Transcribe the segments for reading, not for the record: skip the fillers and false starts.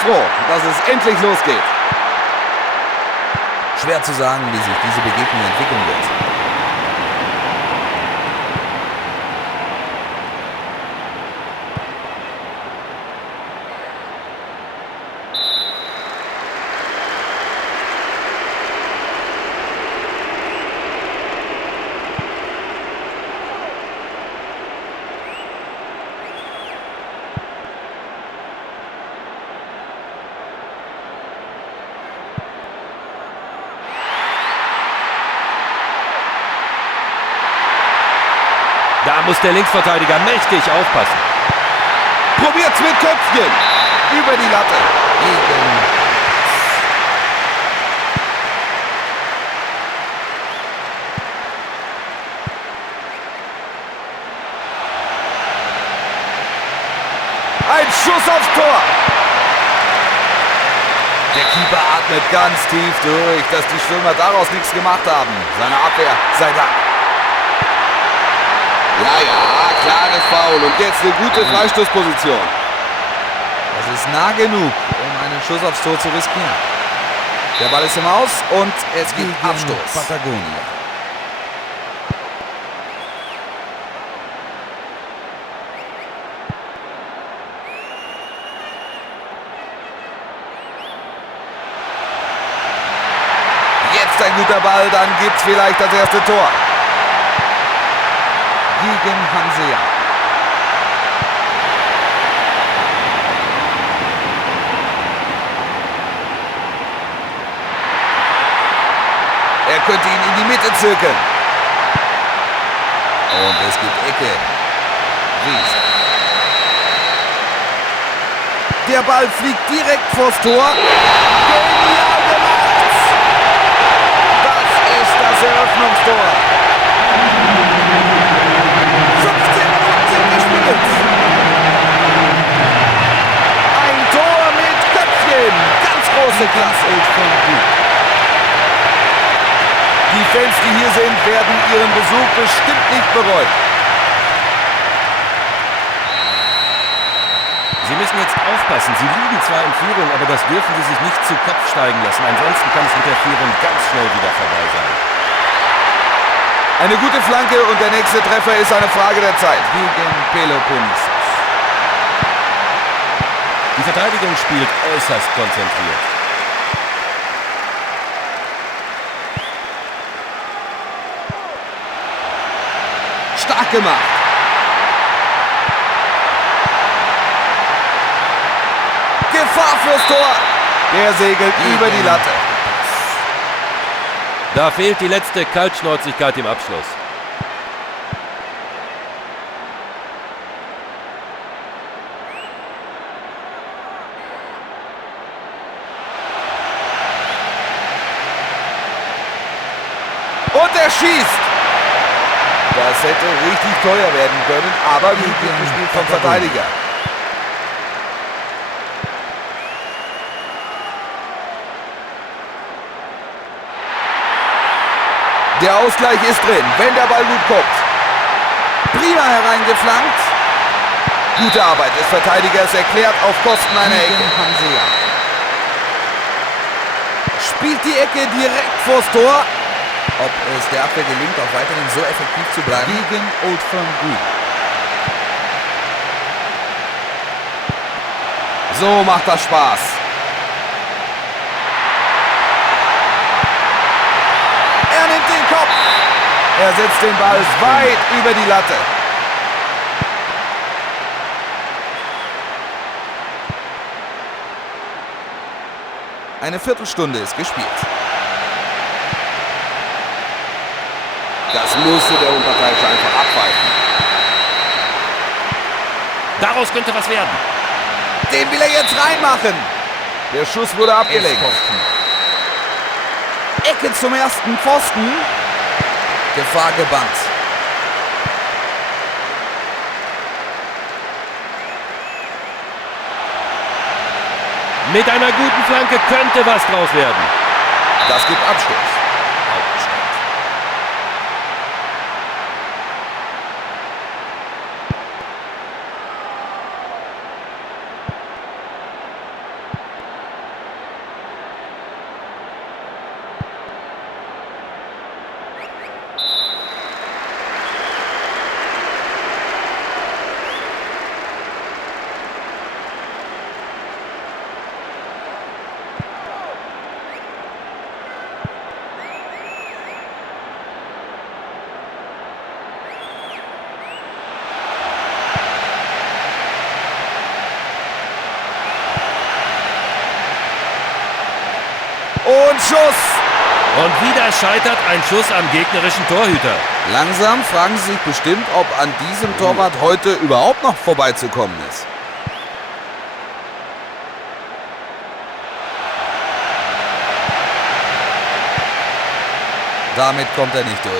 froh, dass es endlich losgeht. Schwer zu sagen, wie sich diese Begegnung entwickeln wird. Da muss der Linksverteidiger mächtig aufpassen. Probiert's mit Köpfchen. Über die Latte. Ein Schuss aufs Tor. Der Keeper atmet ganz tief durch, dass die Stürmer daraus nichts gemacht haben. Seine Abwehr sei Dank. Ja, klares Foul und jetzt eine gute Freistoßposition. Das ist nah genug, um einen Schuss aufs Tor zu riskieren. Der Ball ist im Aus und es gibt Abstoß. Patagonia. Jetzt ein guter Ball, dann gibt's vielleicht das erste Tor. Gegen Hansea. Er könnte ihn in die Mitte zirkeln. Und es gibt Ecke. Ries. Der Ball fliegt direkt vors Tor. Genial gemacht! Das ist das Eröffnungstor. 15 Minuten sind gespielt. Ein Tor mit Köpfchen. Ganz große Klasse. Die Fans, die hier sind, werden ihren Besuch bestimmt nicht bereuen. Sie müssen jetzt aufpassen. Sie liegen zwar in Führung, aber das dürfen Sie sich nicht zu Kopf steigen lassen. Ansonsten kann es mit der Führung ganz schnell wieder vorbei sein. Eine gute Flanke und der nächste Treffer ist eine Frage der Zeit. Gegen Peloponnesos. Die Verteidigung spielt äußerst konzentriert. Stark gemacht. Gefahr fürs Tor. Der segelt über die Latte. Da fehlt die letzte Kaltschnäuzigkeit im Abschluss. Und er schießt. Das hätte richtig teuer werden können, aber gut gespielt vom Verteidiger. Der Ausgleich ist drin, wenn der Ball gut kommt. Prima hereingeflankt. Gute Arbeit des Verteidigers, erklärt auf Kosten einer Ecke. Hansea. Spielt die Ecke direkt vors Tor. Ob es der Abwehr gelingt, auch weiterhin so effektiv zu bleiben. Gegen Old Firm Green. So macht das Spaß. Er nimmt den Kopf. Er setzt den Ball weit über die Latte. Eine Viertelstunde ist gespielt. Das musste der Unparteiische einfach abpfeifen. Daraus könnte was werden. Den will er jetzt reinmachen. Der Schuss wurde abgelenkt. Ecke zum ersten Pfosten. Gefahr gebannt. Mit einer guten Flanke könnte was draus werden. Das gibt Abstoß. Schuss! Und wieder scheitert ein Schuss am gegnerischen Torhüter. Langsam fragen Sie sich bestimmt, ob an diesem Torwart heute überhaupt noch vorbeizukommen ist. Damit kommt er nicht durch.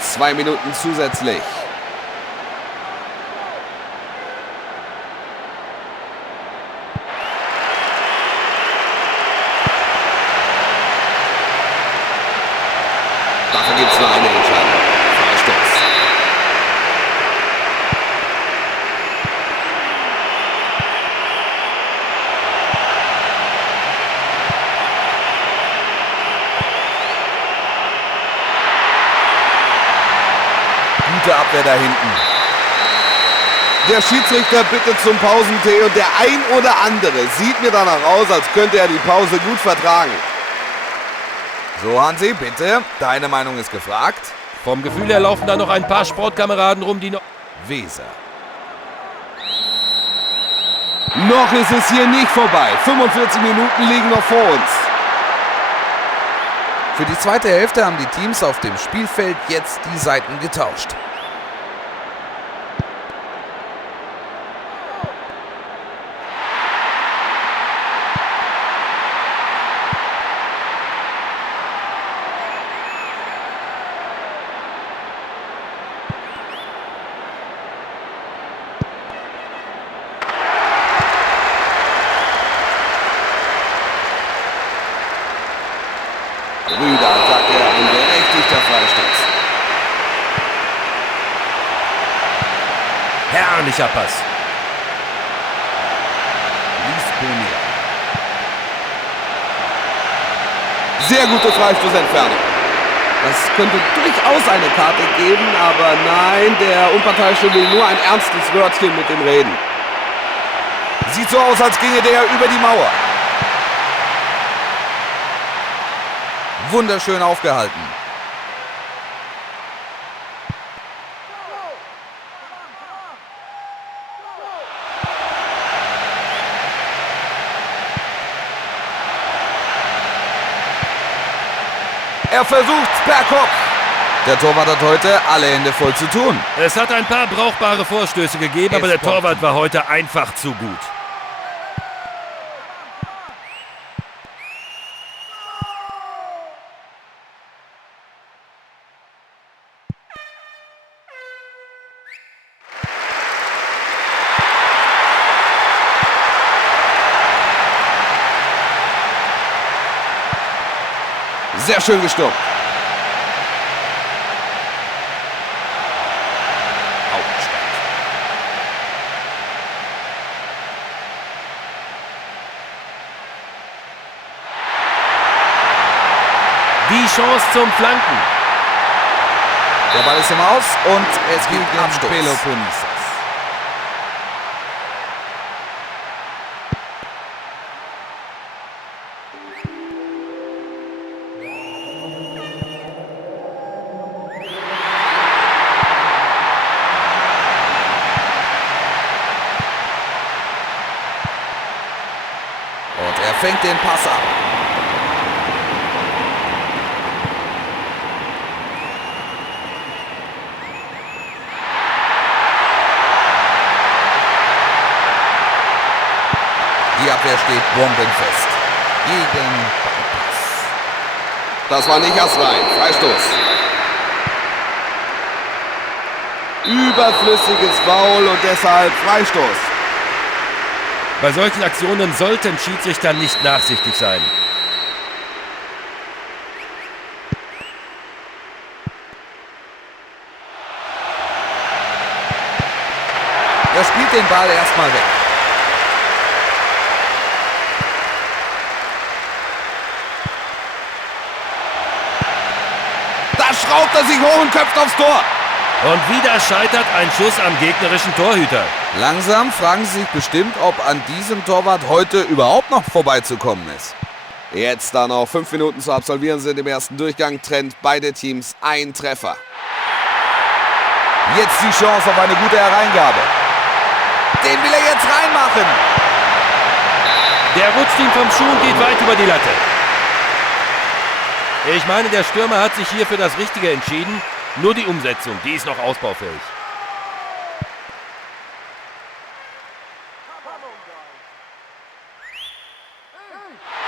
Zwei Minuten zusätzlich. Dafür gibt es nur eine Entscheidung. Freistoß. Gute Abwehr da hinten. Der Schiedsrichter bittet zum Pausentee und der ein oder andere sieht mir danach aus, als könnte er die Pause gut vertragen. So, Hansi, bitte. Deine Meinung ist gefragt. Vom Gefühl her laufen da noch ein paar Sportkameraden rum, die noch... Weser. Noch ist es hier nicht vorbei. 45 Minuten liegen noch vor uns. Für die zweite Hälfte haben die Teams auf dem Spielfeld jetzt die Seiten getauscht. Rüder-Attacke, ein berechtigter Freistoß. Herrlicher Pass. Lisponier. Sehr gute Freistoßentfernung. Das könnte durchaus eine Karte geben, aber nein, der Unparteiische will nur ein ernstes Wörtchen mit dem reden. Sieht so aus, als ginge der über die Mauer. Wunderschön aufgehalten. Er versucht's per Kopf. Der Torwart hat heute alle Hände voll zu tun. Es hat ein paar brauchbare Vorstöße gegeben, aber der Torwart war heute einfach zu gut. Sehr schön gestoppt. Die Chance zum Flanken. Der Ball ist im Aus und es gibt Abstoß. Peloponnesos. Und er fängt den Pass ab. Die Abwehr steht bombenfest. Gegen Pass. Das war nicht erst rein. Freistoß. Überflüssiges Foul und deshalb Freistoß. Bei solchen Aktionen sollten Schiedsrichter nicht nachsichtig sein. Er spielt den Ball erstmal weg. Da schraubt er sich hoch und köpft aufs Tor. Und wieder scheitert ein Schuss am gegnerischen Torhüter. Langsam fragen Sie sich bestimmt, ob an diesem Torwart heute überhaupt noch vorbeizukommen ist. Jetzt da noch 5 Minuten zu absolvieren sind im ersten Durchgang, trennt beide Teams ein Treffer. Jetzt die Chance auf eine gute Hereingabe. Den will er jetzt reinmachen. Der rutscht ihm vom Schuh und geht weit über die Latte. Ich meine, der Stürmer hat sich hier für das Richtige entschieden. Nur die Umsetzung, die ist noch ausbaufähig.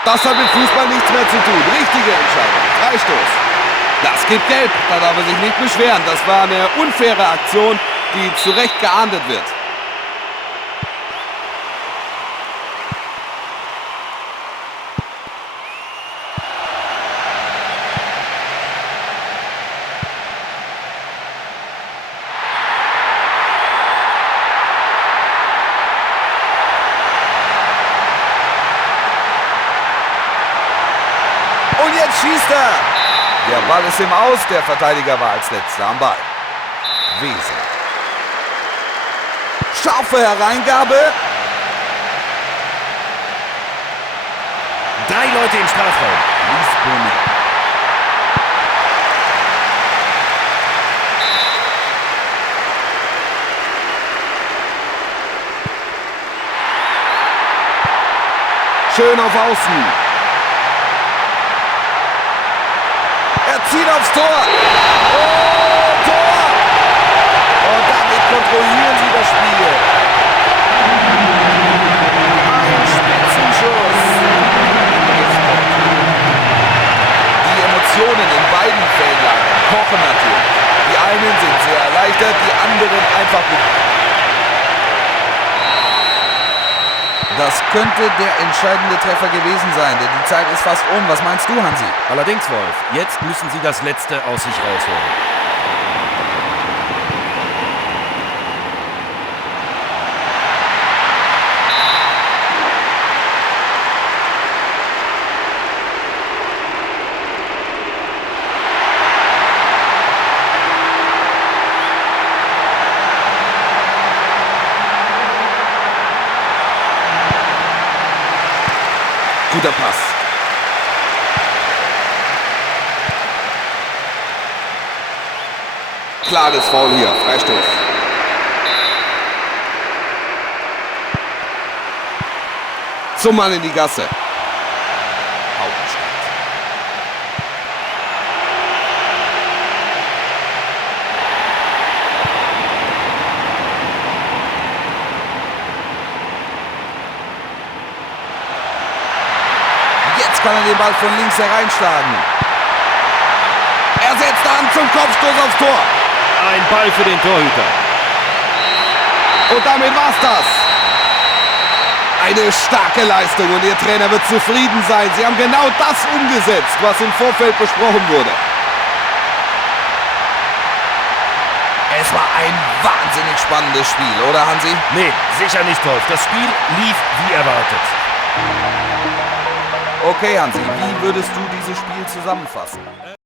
Das hat mit Fußball nichts mehr zu tun. Richtige Entscheidung. Freistoß. Das gibt Gelb. Da darf er sich nicht beschweren. Das war eine unfaire Aktion, die zu Recht geahndet wird. Und jetzt schießt er. Der Ball ist im Aus, der Verteidiger war als letzter am Ball. Wiese. Scharfe Hereingabe. 3 Leute im Strafraum. Liesboni. Schön auf Außen. Er zieht aufs Tor. Oh, Tor! Und damit kontrollieren sie das Spiel. Ein Spitzenschuss. Die Emotionen in beiden Feldlagern kochen natürlich. Die einen sind sehr erleichtert, die anderen einfach gut. Das könnte der entscheidende Treffer gewesen sein, denn die Zeit ist fast um. Was meinst du, Hansi? Allerdings, Wolf, jetzt müssen sie das Letzte aus sich rausholen. Guter Pass. Klares Foul hier. Freistoß. Zum Mann in die Gasse. Jetzt kann er den Ball von links hereinschlagen. Er setzt an zum Kopfstoß aufs Tor. Ein Ball für den Torhüter. Und damit war's das. Eine starke Leistung und Ihr Trainer wird zufrieden sein. Sie haben genau das umgesetzt, was im Vorfeld besprochen wurde. Es war ein wahnsinnig spannendes Spiel, oder Hansi? Nee, sicher nicht, Wolf. Das Spiel lief wie erwartet. Okay, Hansi, wie würdest du dieses Spiel zusammenfassen?